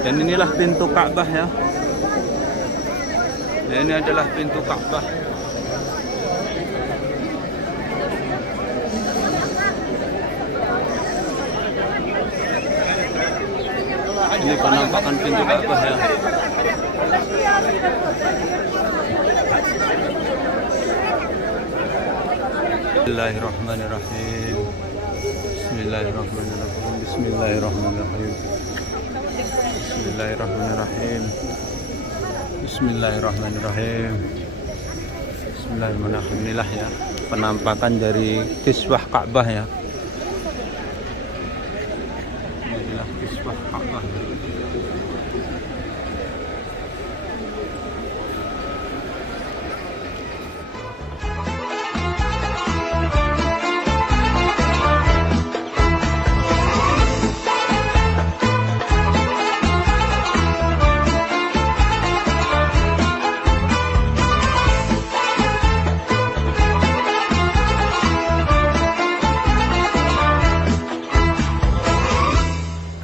Dan inilah pintu Ka'bah ya. Dan ini adalah pintu Ka'bah. Ini penampakan pintu Ka'bah ya. Bismillahirrahmanirrahim. Bismillahirrahmanirrahim. Bismillahirrahmanirrahim. Bismillahirrahmanirrahim. Bismillahirrahmanirrahim. Bismillahirrahmanirrahim. Inilah ya penampakan dari kiswah Ka'bah ya. Inilah kiswah Ka'bah.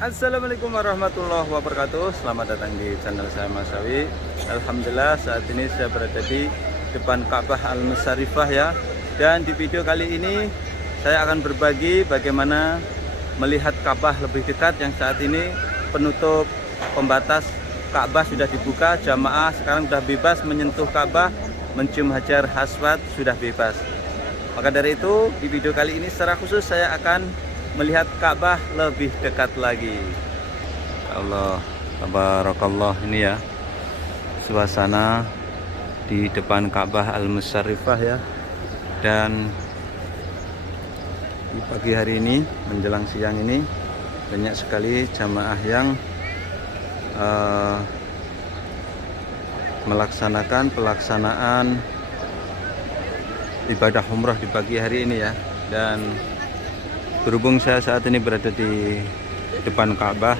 Assalamualaikum warahmatullahi wabarakatuh. Selamat datang di channel saya Mas Sawi. Alhamdulillah saat ini saya berada di depan Ka'bah Al-Musyarifah ya. Dan di video kali ini saya akan berbagi bagaimana melihat Ka'bah lebih dekat, yang saat ini penutup pembatas Ka'bah sudah dibuka. Jamaah sekarang sudah bebas menyentuh Ka'bah, mencium Hajar Aswad sudah bebas. Maka dari itu di video kali ini secara khusus saya akan melihat Ka'bah lebih dekat lagi. Allah, tabarakallah. Ini ya suasana di depan Ka'bah Al-Musyarifah ya. Dan di pagi hari ini menjelang siang ini banyak sekali jamaah yang melaksanakan pelaksanaan ibadah umrah di pagi hari ini ya. Dan berhubung saya saat ini berada di depan Ka'bah,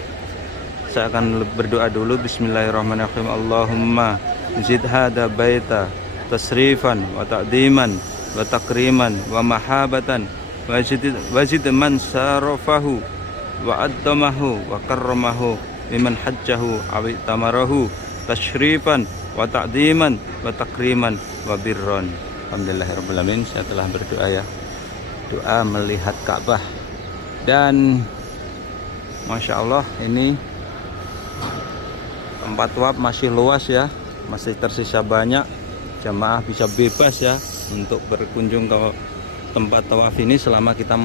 saya akan berdoa dulu. Bismillahirrahmanirrahim. Allahumma zid hada baita tasrifan wa ta'diman wa takriman wa mahabatan wa zid man sarafahu wa addamahu wa karramahu liman hajjahu awi tamarahu tasrifan wa ta'diman wa takriman wa birron. Alhamdulillahirrahmanirrahim. Saya telah berdoa ya, doa melihat Ka'bah. Dan Masya Allah, ini tempat tawaf masih luas ya, masih tersisa banyak. Jamaah bisa bebas ya untuk berkunjung ke tempat tawaf ini selama kita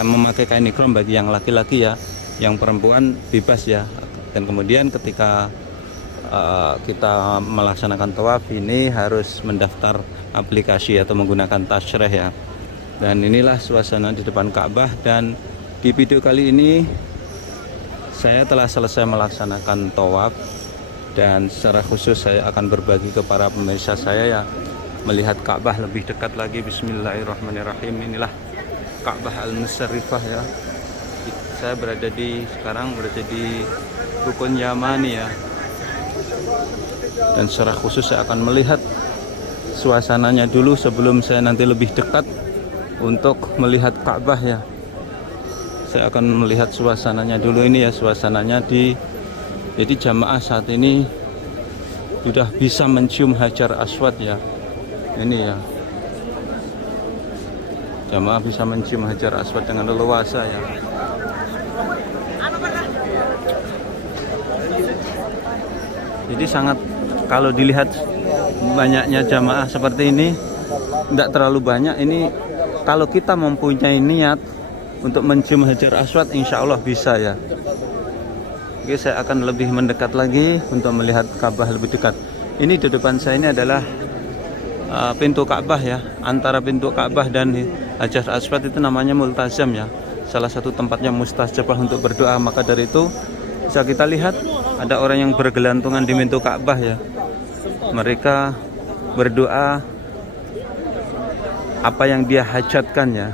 memakai kain ihram bagi yang laki-laki ya. Yang perempuan bebas ya. Dan kemudian ketika kita melaksanakan tawaf ini harus mendaftar aplikasi atau menggunakan tasyrih ya. Dan inilah suasana di depan Ka'bah. Dan di video kali ini saya telah selesai melaksanakan tawaf, dan secara khusus saya akan berbagi ke para pemirsa saya ya, melihat Ka'bah lebih dekat lagi. Bismillahirrahmanirrahim. Inilah Ka'bah Al-Musyarifah ya. Saya sekarang berada di Rukun Yamani ya. Dan secara khusus saya akan melihat suasananya dulu sebelum saya nanti lebih dekat untuk melihat Ka'bah ya. Saya akan melihat suasananya dulu ini ya, suasananya jadi jamaah saat ini sudah bisa mencium Hajar Aswad ya. Ini ya, jamaah bisa mencium Hajar Aswad dengan leluasa ya. Jadi sangat, kalau dilihat banyaknya jamaah seperti ini, tidak terlalu banyak. Ini kalau kita mempunyai niat untuk mencium Hajar Aswad, insya Allah bisa ya. Oke, saya akan lebih mendekat lagi untuk melihat Ka'bah lebih dekat. Ini di depan saya ini adalah pintu Ka'bah ya. Antara pintu Ka'bah dan Hajar Aswad itu namanya Multazam ya. Salah satu tempatnya mustajabah untuk berdoa. Maka dari itu bisa kita lihat ada orang yang bergelantungan di pintu Ka'bah ya. Mereka berdoa apa yang dia hajatkan ya.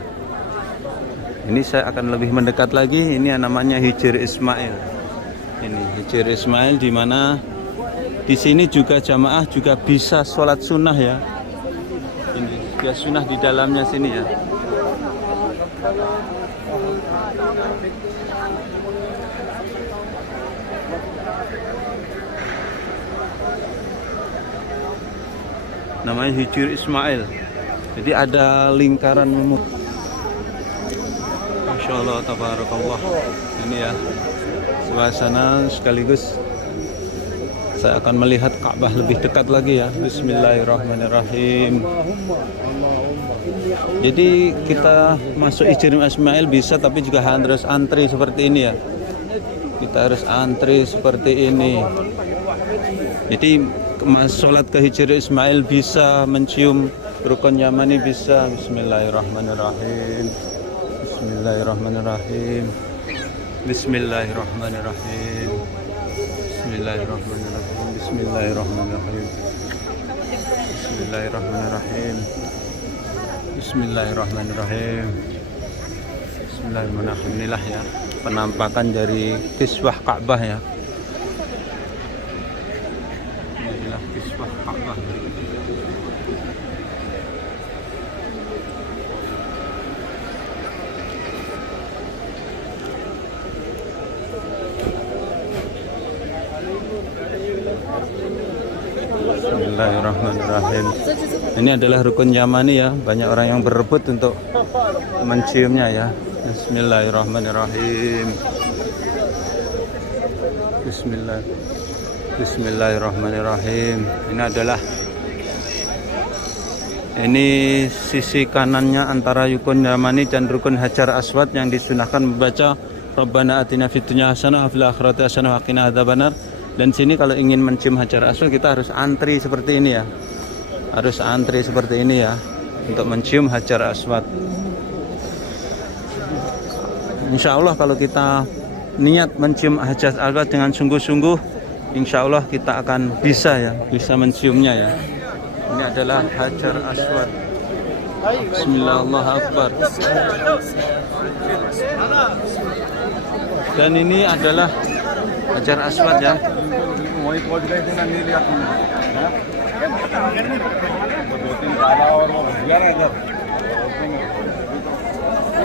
Ini saya akan lebih mendekat lagi. Ini yang namanya Hijr Ismail. Ini Hijr Ismail, di mana di sini juga jamaah juga bisa sholat sunnah ya. Ini dia sunnah di dalamnya sini ya. namanya Hijr Ismail. Jadi ada lingkaran Masya Allah, tabarakallah. Ini ya suasana, sekaligus saya akan melihat Ka'bah lebih dekat lagi ya. Bismillahirrahmanirrahim. Jadi kita masuk Hijr Ismail bisa, tapi juga harus antri seperti ini ya. Kita harus antri seperti ini. Jadi sholat ke Hijr Ismail bisa, mencium Rukun Yamani bisa. Bismillahirrahmanirrahim. Bismillahirrahmanirrahim. Bismillahirrahmanirrahim. Bismillahirrahmanirrahim. Bismillahirrahmanirrahim. Bismillahirrahmanirrahim. Bismillahirrahmanirrahim. Bismillahirrahmanirrahim. Inilah ya penampakan dari kiswah Ka'bah ya. Inilah kiswah Ka'bah. Bismillahirrahmanirrahim. Ini adalah rukun Yamani ya. Banyak orang yang berebut untuk menciumnya ya. Bismillahirrahmanirrahim. Bismillahirrahmanirrahim. Ini sisi kanannya antara rukun Yamani dan rukun Hajar Aswad yang disunahkan membaca Rabbana atina fid dunya hasanah wa fil akhirati hasanah wa qina adzabannar. Dan sini kalau ingin mencium Hajar Aswad kita harus antri seperti ini ya. Harus antri seperti ini ya untuk mencium Hajar Aswad. Insya Allah kalau kita niat mencium Hajar Aswad dengan sungguh-sungguh, insya Allah kita akan bisa ya, bisa menciumnya ya. Ini adalah Hajar Aswad. Bismillahirrahmanirrahim. Dan ini adalah Hajar Aswad ya.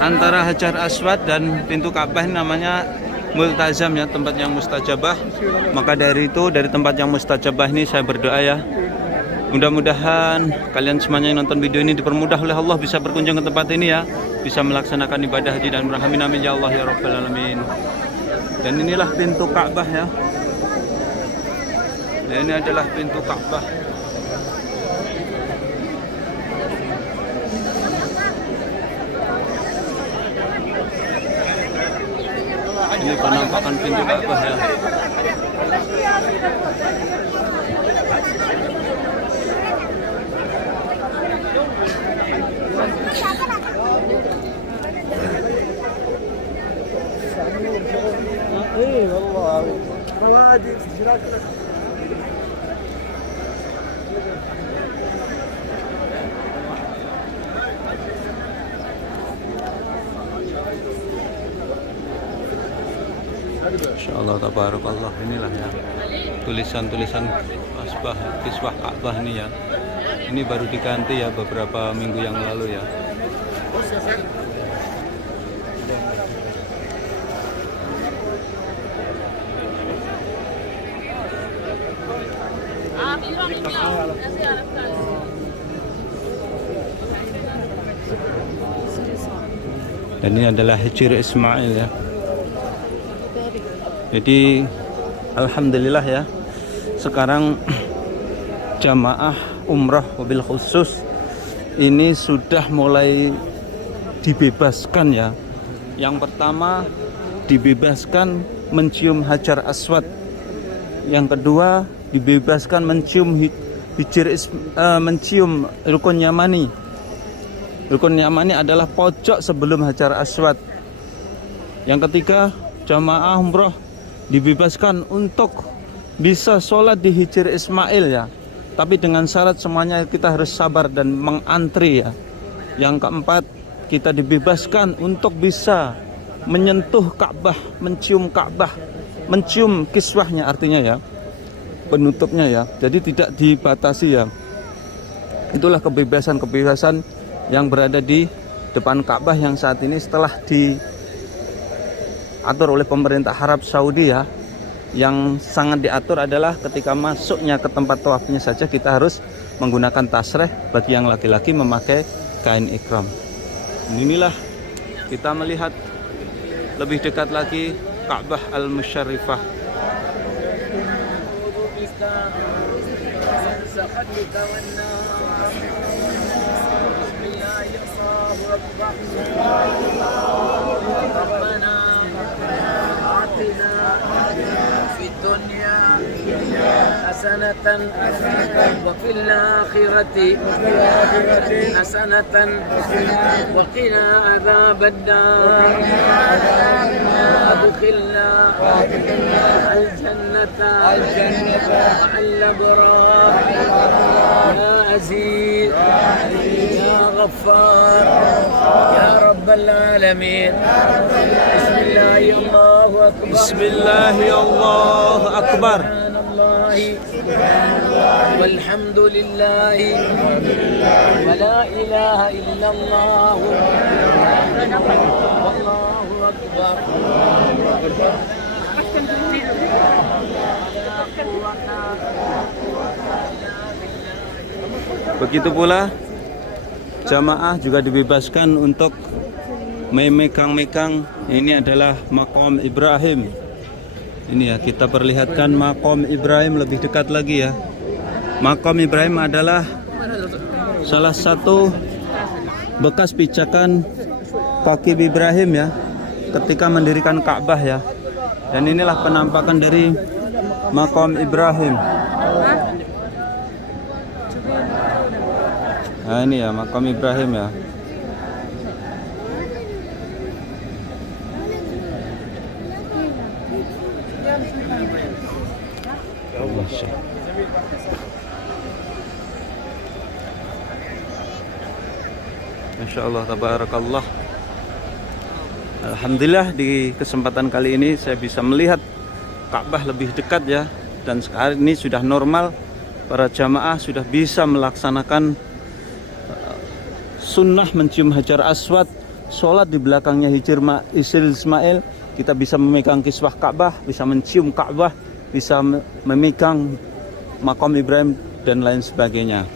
Antara Hajar Aswad dan pintu Ka'bah ini namanya multazam ya, tempat yang mustajabah. Maka dari itu, dari tempat yang mustajabah ini saya berdoa ya, mudah-mudahan kalian semuanya yang nonton video ini dipermudah oleh Allah bisa berkunjung ke tempat ini ya, bisa melaksanakan ibadah haji dan umrah. Amin ya Allah ya rabbal alamin. Dan inilah pintu Ka'bah ya. Dan ini adalah pintu Ka'bah. Ini penampakan pintu Ka'bah ya. Insyaallah tabarakallah. Inilah ya tulisan-tulisan kiswah Ka'bah ini ya. Ini baru diganti ya beberapa minggu yang lalu ya. Dan ini adalah Hijr Ismail ya. Jadi alhamdulillah ya, sekarang jamaah umrah mobil khusus ini sudah mulai dibebaskan ya. Yang pertama dibebaskan mencium Hajar Aswad. Yang kedua dibebaskan mencium mencium Rukun Yamani. Rukun Yamani adalah pojok sebelum Hajar Aswad. Yang ketiga, jamaah umrah dibebaskan untuk bisa sholat di Hijr Ismail ya. Tapi dengan syarat semuanya kita harus sabar dan mengantri ya. Yang keempat, kita dibebaskan untuk bisa menyentuh Ka'bah, mencium Ka'bah, mencium kiswahnya artinya ya, penutupnya ya. Jadi tidak dibatasi ya. Itulah kebebasan-kebebasan yang berada di depan Ka'bah yang saat ini setelah diatur oleh pemerintah Arab Saudi ya. yang sangat diatur adalah ketika masuknya ke tempat tawafnya saja kita harus menggunakan tasreh. Bagi yang laki-laki memakai kain ikram. Inilah kita melihat lebih dekat lagi Ka'bah Al-Musyarrifah. في الدنيا حسنة وفي الآخرة حسنة وقنا عذاب النار وادخلنا الجنة مع الأبرار يا عزيز يا غفار يا رب العالمين. بسم الله الله أكبر. بسم الله الله أكبر. سبحان الله والحمد لله ولا إله إلا الله والله أكبر. Begitu pula jamaah juga dibebaskan untuk memegang-megang. Ini adalah Maqam Ibrahim. Ini ya, kita perlihatkan Maqam Ibrahim lebih dekat lagi ya. Maqam Ibrahim adalah salah satu bekas pijakan kaki Ibrahim ya, ketika mendirikan Ka'bah ya. Dan inilah penampakan dari Maqam Ibrahim. Nah ini ya Maqam Ibrahim ya. Masya Allah, tabarakallah. Alhamdulillah di kesempatan kali ini saya bisa melihat Ka'bah lebih dekat ya. Dan sekarang ini sudah normal, para jamaah sudah bisa melaksanakan sunnah mencium Hajar Aswad, sholat di belakangnya Hijr Ismail. Kita bisa memegang kiswah Ka'bah, bisa mencium Ka'bah, bisa memegang Maqam Ibrahim dan lain sebagainya.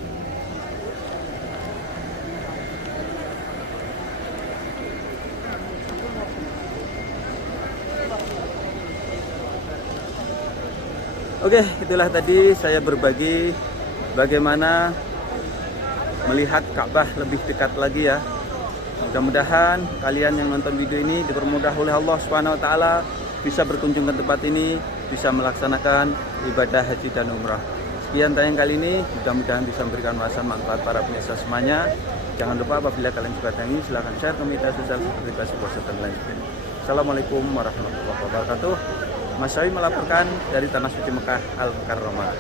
Oke, itulah tadi saya berbagi bagaimana melihat Ka'bah lebih dekat lagi ya. Mudah-mudahan kalian yang nonton video ini dipermudah oleh Allah Subhanahu wa taala, bisa berkunjung ke tempat ini, bisa melaksanakan ibadah haji dan umrah. Sekian tayang kali ini, mudah-mudahan bisa memberikan manfaat para pemirsa semuanya. Jangan lupa apabila kalian suka tayang ini, silahkan share ke media sosial seperti Facebook dan lain sebagainya. Assalamualaikum warahmatullahi wabarakatuh. Mas Syawi melaporkan dari Tanah Suci Mekah Al-Mukarramah.